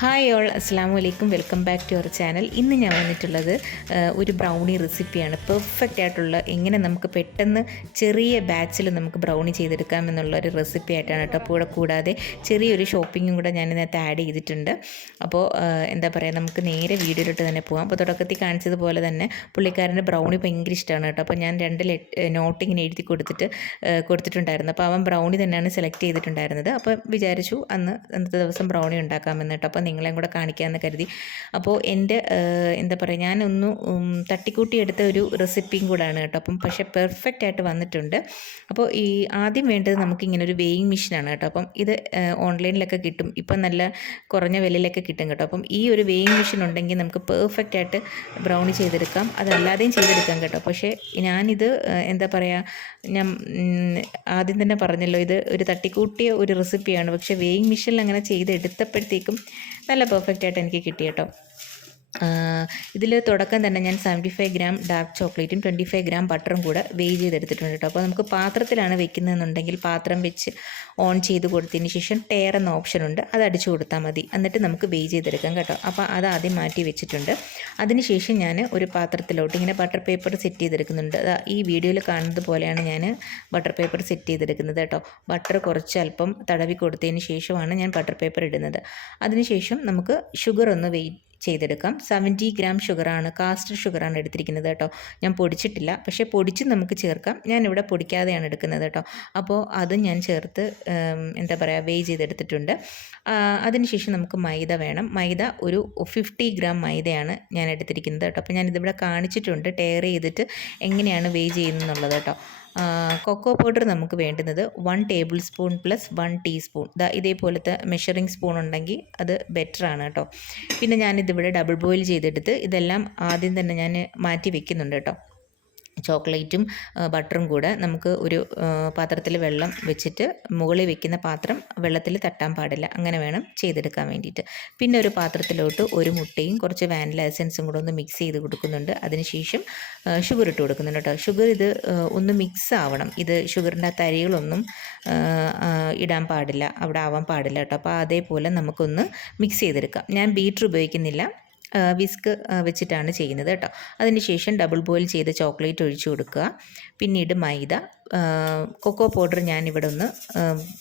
Hi all, അസ്സാം വലൈക്കും. Welcome back to our channel. ഇന്ന് ഞാൻ വന്നിട്ടുള്ളത് ഒരു ബ്രൗണി റെസിപ്പിയാണ്. പെർഫെക്റ്റ് ആയിട്ടുള്ള എങ്ങനെ നമുക്ക് പെട്ടെന്ന് ചെറിയ ബാച്ചിൽ നമുക്ക് ബ്രൗണി ചെയ്തെടുക്കാം എന്നുള്ള ഒരു റെസിപ്പി ആയിട്ടാണ് കേട്ടോ. അപ്പോൾ കൂടാതെ ചെറിയൊരു ഷോപ്പിങ്ങും കൂടെ ഞാൻ ഇതിനകത്ത് ആഡ് ചെയ്തിട്ടുണ്ട്. അപ്പോൾ എന്താ പറയുക, നമുക്ക് നേരെ വീഡിയോയിലോട്ട് തന്നെ പോകാം. അപ്പോൾ തുടക്കത്തിൽ കാണിച്ചതുപോലെ തന്നെ പുള്ളിക്കാരൻ്റെ ബ്രൗണി ഭയങ്കര ഇഷ്ടമാണ് കേട്ടോ. അപ്പോൾ ഞാൻ 2 നോട്ട് ഇങ്ങനെ എഴുതി കൊടുത്തിട്ടുണ്ടായിരുന്നു. അപ്പോൾ അവൻ ബ്രൗണി തന്നെയാണ് സെലക്ട് ചെയ്തിട്ടുണ്ടായിരുന്നത്. അപ്പോൾ വിചാരിച്ചു അന്നത്തെ ദിവസം ബ്രൗണി ഉണ്ടാക്കാമെന്ന് കേട്ടോ. അപ്പോൾ നിങ്ങളെയും കൂടെ കാണിക്കാമെന്ന് കരുതി. അപ്പോൾ എൻ്റെ എന്താ പറയുക, ഞാനൊന്ന് തട്ടിക്കൂട്ടി എടുത്ത ഒരു റെസിപ്പിയും കൂടാണ് കേട്ടോ. അപ്പം പക്ഷേ പെർഫെക്റ്റ് ആയിട്ട് വന്നിട്ടുണ്ട്. അപ്പോൾ ഈ ആദ്യം വേണ്ടത് നമുക്കിങ്ങനെ ഒരു വെയിങ് മെഷീനാണ് കേട്ടോ. അപ്പം ഇത് ഓൺലൈനിലൊക്കെ കിട്ടും, ഇപ്പം നല്ല കുറഞ്ഞ വിലയിലൊക്കെ കിട്ടും കേട്ടോ. അപ്പം ഈ ഒരു വെയിങ് മെഷീൻ ഉണ്ടെങ്കിൽ നമുക്ക് പെർഫെക്റ്റ് ആയിട്ട് ബ്രൗണി ചെയ്തെടുക്കാം, അതല്ലാതെയും ചെയ്തെടുക്കാം കേട്ടോ. പക്ഷേ ഞാനിത് എന്താ പറയുക, ഞാൻ ആദ്യം തന്നെ പറഞ്ഞല്ലോ, ഇത് ഒരു തട്ടിക്കൂട്ടിയ ഒരു റെസിപ്പിയാണ്. പക്ഷേ വെയിങ് മെഷീനിൽ അങ്ങനെ ചെയ്തെടുത്തപ്പോഴത്തേക്കും നല്ല പെർഫെക്റ്റ് ആയിട്ട് എനിക്ക് കിട്ടി കേട്ടോ. ഇതിൽ തുടക്കം തന്നെ ഞാൻ 75 ഗ്രാം ഡാർക്ക് ചോക്ലേറ്റും 25 ഗ്രാം ബട്ടറും കൂടെ വെയ് ചെയ്തെടുത്തിട്ടുണ്ട് കേട്ടോ. അപ്പോൾ നമുക്ക് പാത്രത്തിലാണ് വെക്കുന്നതെന്നുണ്ടെങ്കിൽ പാത്രം വെച്ച് ഓൺ ചെയ്ത് കൊടുത്തതിന് ശേഷം ടയർ എന്ന ഓപ്ഷൻ ഉണ്ട്, അത് അടിച്ചു കൊടുത്താൽ മതി. എന്നിട്ട് നമുക്ക് വെയ് ചെയ്തെടുക്കാം കേട്ടോ. അപ്പോൾ അത് ആദ്യം മാറ്റി വെച്ചിട്ടുണ്ട്. അതിനുശേഷം ഞാൻ ഒരു പാത്രത്തിലോട്ട് ഇങ്ങനെ ബട്ടർ പേപ്പർ സെറ്റ് ചെയ്തെടുക്കുന്നുണ്ട്. ഈ വീഡിയോയിൽ കാണുന്നത് പോലെയാണ് ഞാൻ ബട്ടർ പേപ്പർ സെറ്റ് ചെയ്തെടുക്കുന്നത് കേട്ടോ. ബട്ടർ കുറച്ച് അല്പം തടവി കൊടുത്തതിന് ശേഷമാണ് ഞാൻ ബട്ടർ പേപ്പർ ഇടുന്നത്. അതിനുശേഷം നമുക്ക് ഷുഗർ ഒന്ന് ചെയ്തെടുക്കാം. 70 ഗ്രാം ഷുഗറാണ്, കാസ്റ്റർ ഷുഗറാണ് എടുത്തിരിക്കുന്നത് കേട്ടോ. ഞാൻ പൊടിച്ചിട്ടില്ല, പക്ഷേ പൊടിച്ച് നമുക്ക് ചേർക്കാം. ഞാനിവിടെ പൊടിക്കാതെയാണ് എടുക്കുന്നത് കേട്ടോ. അപ്പോൾ അത് ഞാൻ ചേർത്ത് എന്താ പറയുക, വെയ് ചെയ്തെടുത്തിട്ടുണ്ട്. അതിനുശേഷം നമുക്ക് മൈദ വേണം. മൈദ ഒരു 50 ഗ്രാം മൈദയാണ് ഞാൻ എടുത്തിരിക്കുന്നത് കേട്ടോ. അപ്പോൾ ഞാനിതിവിടെ കാണിച്ചിട്ടുണ്ട് ടയർ ചെയ്തിട്ട് എങ്ങനെയാണ് വെയ് ചെയ്യുന്നത് കേട്ടോ. കൊക്കോ പൗഡർ നമുക്ക് വേണ്ടുന്നത് 1 ടേബിൾ സ്പൂൺ പ്ലസ് 1 ടീസ്പൂൺ. ഇതേപോലത്തെ മെഷറിംഗ് സ്പൂൺ ഉണ്ടെങ്കിൽ അത് ബെറ്ററാണ് കേട്ടോ. പിന്നെ ഞാനിതിവിടെ ഡബിൾ ബോയിൽ ചെയ്തെടുത്ത് ഇതെല്ലാം ആദ്യം തന്നെ ഞാൻ മാറ്റി വെക്കുന്നുണ്ട് കേട്ടോ. ചോക്ലേറ്റും ബട്ടറും കൂടെ നമുക്ക് ഒരു പാത്രത്തിൽ വെള്ളം വെച്ചിട്ട് മുകളിൽ വെക്കുന്ന പാത്രം വെള്ളത്തിൽ തട്ടാൻ പാടില്ല, അങ്ങനെ വേണം ചെയ്തെടുക്കാൻ വേണ്ടിയിട്ട്. പിന്നെ ഒരു പാത്രത്തിലോട്ട് ഒരു മുട്ടയും കുറച്ച് വാനില എസൻസും കൂടെ ഒന്ന് മിക്സ് ചെയ്ത് കൊടുക്കുന്നുണ്ട്. അതിനുശേഷം ഷുഗർ ഇട്ട് കൊടുക്കുന്നുണ്ട് കേട്ടോ. ഷുഗർ ഇത് ഒന്ന് മിക്സ് ആവണം. ഇത് ഷുഗറിൻ്റെ തരികളൊന്നും ഇടാൻ പാടില്ല, അവിടെ ആവാൻ പാടില്ല കേട്ടോ. അപ്പോൾ അതേപോലെ നമുക്കൊന്ന് മിക്സ് ചെയ്തെടുക്കാം. ഞാൻ ബീറ്റർ ഉപയോഗിക്കുന്നില്ല, വിസ്ക് വെച്ചിട്ടാണ് ചെയ്യുന്നത് കേട്ടോ. അതിനുശേഷം ഡബിൾ ബോയിൽ ചെയ്ത ചോക്ലേറ്റ് ഒഴിച്ചു കൊടുക്കുക. പിന്നീട് മൈദ, കൊക്കോ പൗഡർ ഞാനിവിടെ ഒന്ന്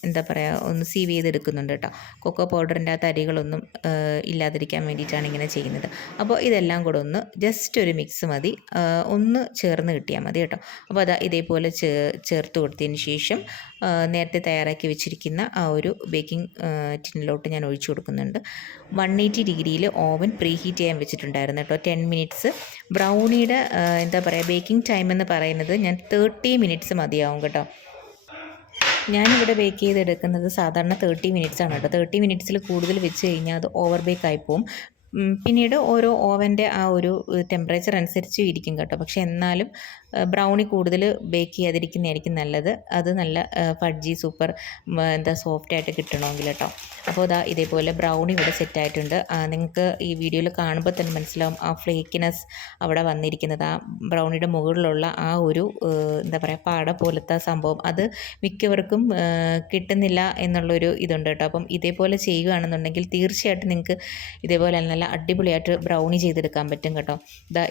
എന്താ പറയുക, ഒന്ന് സീവ് ചെയ്തെടുക്കുന്നുണ്ട് കേട്ടോ. കൊക്കോ പൗഡറിൻ്റെ ആ തരികളൊന്നും ഇല്ലാതിരിക്കാൻ വേണ്ടിയിട്ടാണ് ഇങ്ങനെ ചെയ്യുന്നത്. അപ്പോൾ ഇതെല്ലാം കൂടെ ഒന്ന് ജസ്റ്റ് ഒരു മിക്സ് മതി, ഒന്ന് ചേർന്ന് കിട്ടിയാൽ മതി കേട്ടോ. അപ്പോൾ ഇതേപോലെ ചേർത്ത് കൊടുത്തതിന് ശേഷം നേരത്തെ തയ്യാറാക്കി വെച്ചിരിക്കുന്ന ആ ഒരു ബേക്കിംഗ് ടിന്നിലോട്ട് ഞാൻ ഒഴിച്ചു കൊടുക്കുന്നുണ്ട്. 180 ഡിഗ്രിയിൽ ഓവൻ പ്രീ ഹീറ്റ് ചെയ്യാൻ വെച്ചിട്ടുണ്ടായിരുന്നു കേട്ടോ. 10 മിനിറ്റ്സ്. ബ്രൗണിയുടെ എന്താ പറയുക, ബേക്കിംഗ് ടൈം എന്ന് പറയുന്നത് ഞാൻ 30 മിനിറ്റ്സ് മതിയാവും കേട്ടോ. ഞാനിവിടെ ബേക്ക് ചെയ്തെടുക്കുന്നത് സാധാരണ 30 മിനിറ്റ്സ് ആണ് കേട്ടോ. 30 മിനിറ്റ്സിൽ കൂടുതൽ വെച്ച് കഴിഞ്ഞാൽ അത് ഓവർ ബേക്ക് ആയി പോവും. പിന്നീട് ഓരോ ഓവൻ്റെ ആ ഒരു ടെമ്പറേച്ചർ അനുസരിച്ച് ഇരിക്കും കേട്ടോ. പക്ഷേ എന്നാലും ബ്രൗണി കൂടുതൽ ബേക്ക് ചെയ്യാതിരിക്കുന്നതായിരിക്കും നല്ലത്. അത് നല്ല ഫഡ്ജി സൂപ്പർ എന്താ സോഫ്റ്റായിട്ട് കിട്ടണമെങ്കിൽ കേട്ടോ. അപ്പോൾ ഇതേപോലെ ബ്രൗണി ഇവിടെ സെറ്റായിട്ടുണ്ട്. നിങ്ങൾക്ക് ഈ വീഡിയോയിൽ കാണുമ്പോൾ തന്നെ മനസ്സിലാവും ആ ഫ്ലേക്കിനെസ് അവിടെ വന്നിരിക്കുന്നത്. ആ ബ്രൗണിയുടെ മുകളിലുള്ള ആ ഒരു എന്താ പറയുക, പാട പോലത്തെ സംഭവം അത് മിക്കവർക്കും കിട്ടുന്നില്ല എന്നുള്ളൊരു ഇതുണ്ട് കേട്ടോ. അപ്പം ഇതേപോലെ ചെയ്യുകയാണെന്നുണ്ടെങ്കിൽ തീർച്ചയായിട്ടും നിങ്ങൾക്ക് ഇതേപോലെ നല്ല അടിപൊളിയായിട്ട് ബ്രൗണി ചെയ്തെടുക്കാൻ പറ്റും കേട്ടോ.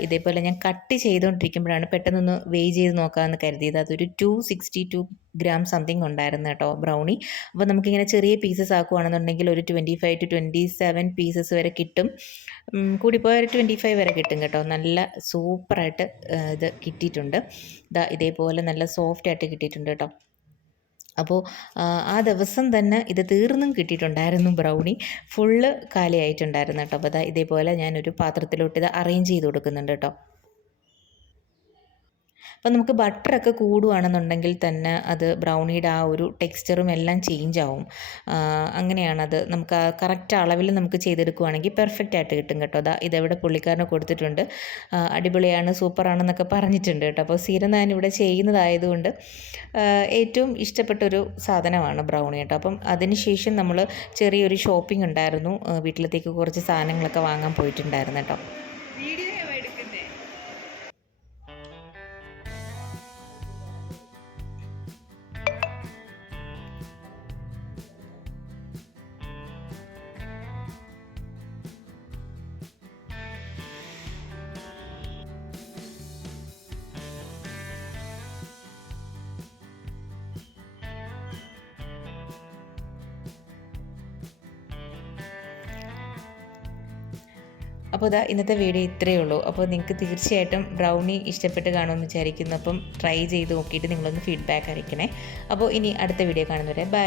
ഇതേപോലെ ഞാൻ കട്ട് ചെയ്തുകൊണ്ടിരിക്കുമ്പോഴാണ് പെട്ടെന്നൊന്ന് വെയ് ചെയ്ത് നോക്കാമെന്ന് കരുതിയത്. അതൊരു 262 ഗ്രാം സംതിങ് ഉണ്ടായിരുന്നു കേട്ടോ ബ്രൗണി. അപ്പോൾ നമുക്കിങ്ങനെ ചെറിയ പീസസ് ആക്കുകയാണെന്നുണ്ടെങ്കിൽ ഒരു 25 to 27 പീസസ് വരെ കിട്ടും. കൂടിപ്പോയ ഒരു 25 വരെ കിട്ടും കേട്ടോ. നല്ല സൂപ്പറായിട്ട് ഇത് കിട്ടിയിട്ടുണ്ട്. ഇതേപോലെ നല്ല സോഫ്റ്റായിട്ട് കിട്ടിയിട്ടുണ്ട് കേട്ടോ. അപ്പോൾ ആ ദിവസം തന്നെ ഇത് തീർന്നും കിട്ടിയിട്ടുണ്ടായിരുന്നു. ബ്രൗണി ഫുള്ള് കാലിയായിട്ടുണ്ടായിരുന്നു കേട്ടോ. അപ്പോൾ ഇതേപോലെ ഞാനൊരു പാത്രത്തിലോട്ട് ഇത് അറേഞ്ച് ചെയ്ത് കൊടുക്കുന്നുണ്ട് കേട്ടോ. അപ്പോൾ നമുക്ക് ബട്ടറൊക്കെ കൂടുകയാണെന്നുണ്ടെങ്കിൽ തന്നെ അത് ബ്രൗണിയുടെ ആ ഒരു ടെക്സ്ചറും എല്ലാം ചേഞ്ച് ആവും. അങ്ങനെയാണത്. നമുക്ക് ആ കറക്റ്റ് അളവിൽ നമുക്ക് ചെയ്തെടുക്കുകയാണെങ്കിൽ പെർഫെക്റ്റ് ആയിട്ട് കിട്ടും കേട്ടോ. ഇതെവിടെ പുള്ളിക്കാരനെ കൊടുത്തിട്ടുണ്ട്, അടിപൊളിയാണ് സൂപ്പറാണെന്നൊക്കെ പറഞ്ഞിട്ടുണ്ട് കേട്ടോ. അപ്പോൾ സ്ഥിരം ഞാനിവിടെ ചെയ്യുന്നതായതുകൊണ്ട് ഏറ്റവും ഇഷ്ടപ്പെട്ടൊരു സാധനമാണ് ബ്രൗണി കേട്ടോ. അപ്പം അതിനുശേഷം നമ്മൾ ചെറിയൊരു ഷോപ്പിംഗ് ഉണ്ടായിരുന്നു, വീട്ടിലത്തേക്ക് കുറച്ച് സാധനങ്ങളൊക്കെ വാങ്ങാൻ പോയിട്ടുണ്ടായിരുന്നു കേട്ടോ. അപ്പോൾ ഇതാ ഇന്നത്തെ വീഡിയോ ഇത്രയേ ഉള്ളൂ. അപ്പോൾ നിങ്ങൾക്ക് തീർച്ചയായിട്ടും ബ്രൗണി ഇഷ്ടപ്പെട്ട് കാണുമെന്ന് വിചാരിക്കുന്നു. അപ്പം ട്രൈ ചെയ്ത് നോക്കിയിട്ട് നിങ്ങളൊന്ന് ഫീഡ്ബാക്ക് അറിയിക്കണേ. അപ്പോൾ ഇനി അടുത്ത വീഡിയോ കാണുന്നവരെ ബൈ.